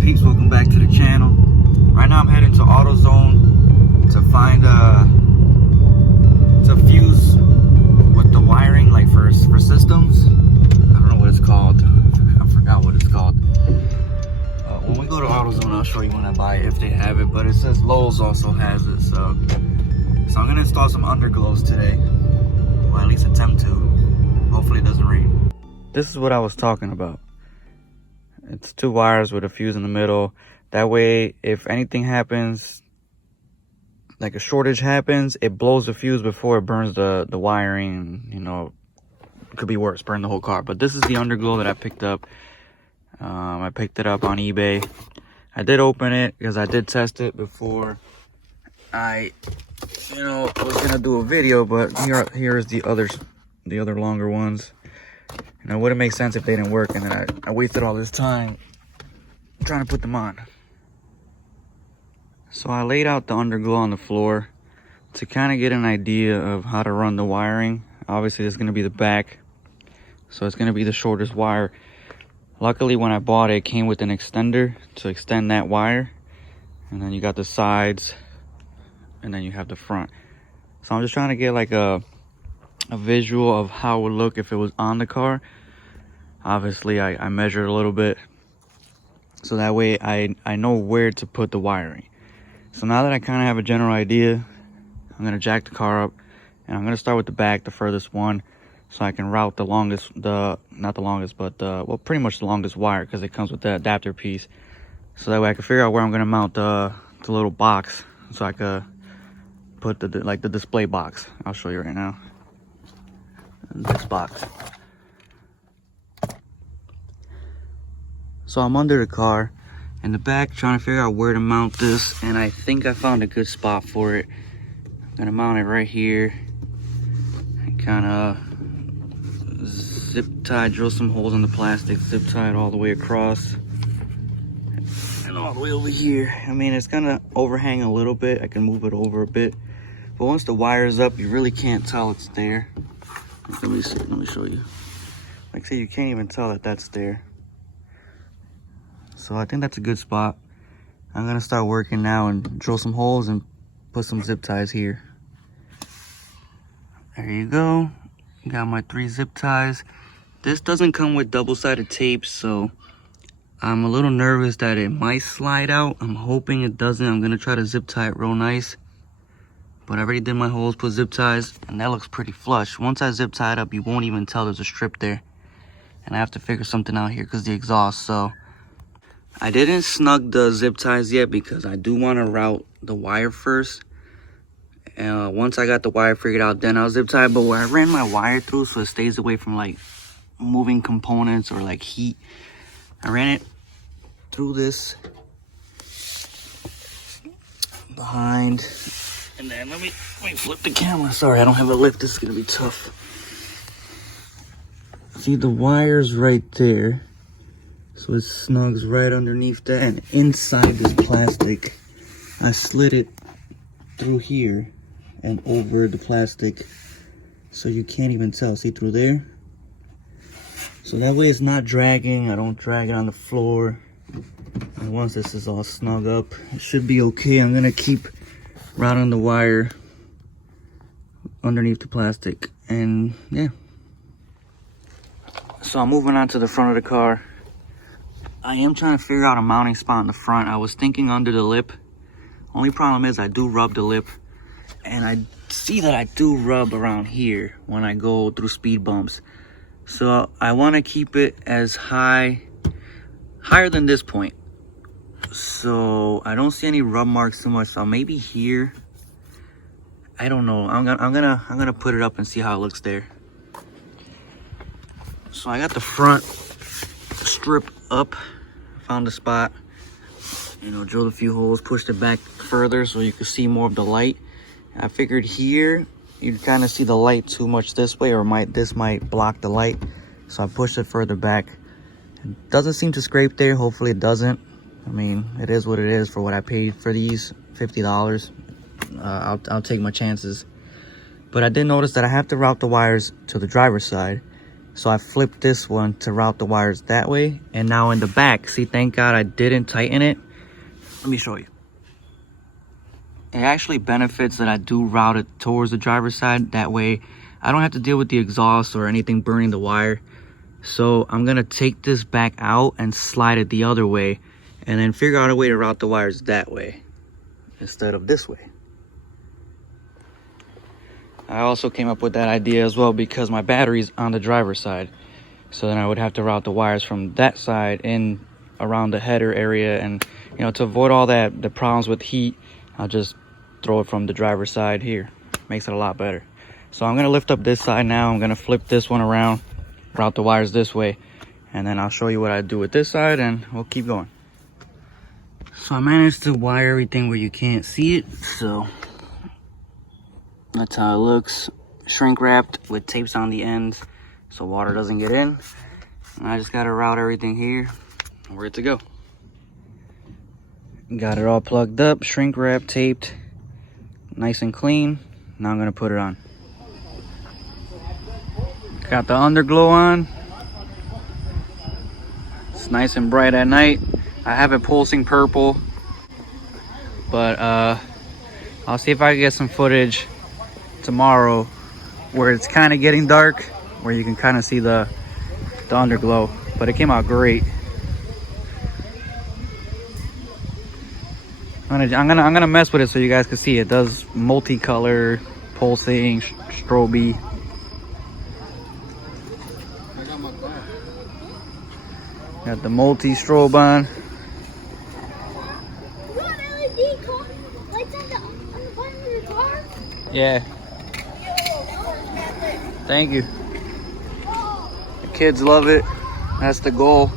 peeps, welcome back to the channel. Right now I'm heading to AutoZone to find to fuse with the wiring, like for systems. I don't know what it's called. I forgot what it's called. When we go to AutoZone, I'll show you when I buy it, if they have it, but it says Lowe's also has it, so I'm gonna install some underglows today, or at least attempt to. Hopefully it doesn't rain. This is what I was talking about. It's two wires with a fuse in the middle. That way, if anything happens, like a shortage happens, it blows the fuse before it burns the wiring. You know, it could be worse, burn the whole car. But this is the underglow that I picked up. I picked it up on eBay. I did open it because I did test it before I, was gonna do a video. But here's the other longer ones. It wouldn't make sense if they didn't work, and then I wasted all this time trying to put them on. So I laid out the underglow on the floor to kind of get an idea of how to run the wiring. Obviously, this is going to be the back, so it's going to be the shortest wire. Luckily, when I bought it, it came with an extender to extend that wire. And then you got the sides, and then you have the front. So I'm just trying to get like a visual of how it would look if it was on the car. Obviously, I measured a little bit, so that way I know where to put the wiring. So now that I kind of have a general idea, I'm going to jack the car up, and I'm going to start with the back, the furthest one, so I can route the longest, not the longest, but well, pretty much the longest wire, because it comes with the adapter piece. So that way I can figure out where I'm going to mount the little box, so I could put the display box. I'll show you right now. This box. So I'm under the car in the back trying to figure out where to mount this, and I think I found a good spot for it. I'm gonna mount it right here and kind of zip tie, drill some holes in the plastic, zip tie it all the way across and all the way over here. I mean, it's gonna overhang a little bit. I can move it over a bit, but once the wire is up, you really can't tell it's there. Let me see, let me show you. Like I say, you can't even tell that that's there. So I think that's a good spot. I'm gonna start working now and drill some holes and put some zip ties here. There you go. Got my 3 zip ties. This doesn't come with double-sided tape, so I'm a little nervous that it might slide out. I'm hoping it doesn't. I'm gonna try to zip tie it real nice. But I already did my holes, put zip ties, and that looks pretty flush. Once I zip tie it up, you won't even tell there's a strip there. And I have to figure something out here because the exhaust, so I didn't snug the zip ties yet because I do want to route the wire first. Once I got the wire figured out, then I'll zip tie. But where I ran my wire through so it stays away from like moving components or like heat, I ran it through this behind. And then let me flip the camera. Sorry, I don't have a lift. This is gonna be tough. See, the wire's right there. So it snugs right underneath that, and inside this plastic, I slid it through here and over the plastic, so you can't even tell. See through there? So that way it's not dragging. I don't drag it on the floor. And once this is all snug up, it should be okay. I'm gonna keep routing the wire underneath the plastic, and yeah. So I'm moving on to the front of the car. I am trying to figure out a mounting spot in the front. I was thinking under the lip. Only problem is I do rub the lip, and I see that I do rub around here when I go through speed bumps. So I want to keep it as higher than this point. So I don't see any rub marks too much. So maybe here. I don't know. I'm gonna put it up and see how it looks there. So I got the front strip up, found a spot, drilled a few holes, pushed it back further so you could see more of the light. I figured here you'd kind of see the light too much this way, or this might block the light, so I pushed it further back. It doesn't seem to scrape there. Hopefully it doesn't. I mean, it is what it is for what I paid for these, $50. I'll take my chances. But I did notice that I have to route the wires to the driver's side, So I flipped this one to route the wires that way. And now in the back, see, thank God I didn't tighten it. Let me show you. It actually benefits that I do route it towards the driver's side. That way I don't have to deal with the exhaust or anything burning the wire. So I'm gonna take this back out and slide it the other way, and then figure out a way to route the wires that way instead of this way. I also came up with that idea as well because my battery's on the driver's side. So then I would have to route the wires from that side in around the header area, and you know, to avoid all that, the problems with heat, I'll just throw it from the driver's side here. Makes it a lot better. So I'm gonna lift up this side now. I'm gonna flip this one around, route the wires this way, and then I'll show you what I do with this side, and we'll keep going. So I managed to wire everything where you can't see it, so that's how it looks. Shrink wrapped with tapes on the ends so water doesn't get in. And I just gotta route everything here and we're good to go. Got it all plugged up, shrink wrap, taped, nice and clean. Now I'm gonna put it on. Got the underglow on. It's nice and bright at night. I have it pulsing purple, but I'll see if I can get some footage tomorrow where it's kind of getting dark, where you can kind of see the underglow. But it came out great. I'm gonna mess with it so you guys can see it. It does multicolor, pulsing, strobe. Got the multi-strobe on. You got LED lights on the bottom of your car? Yeah. Thank you. The kids love it. That's the goal.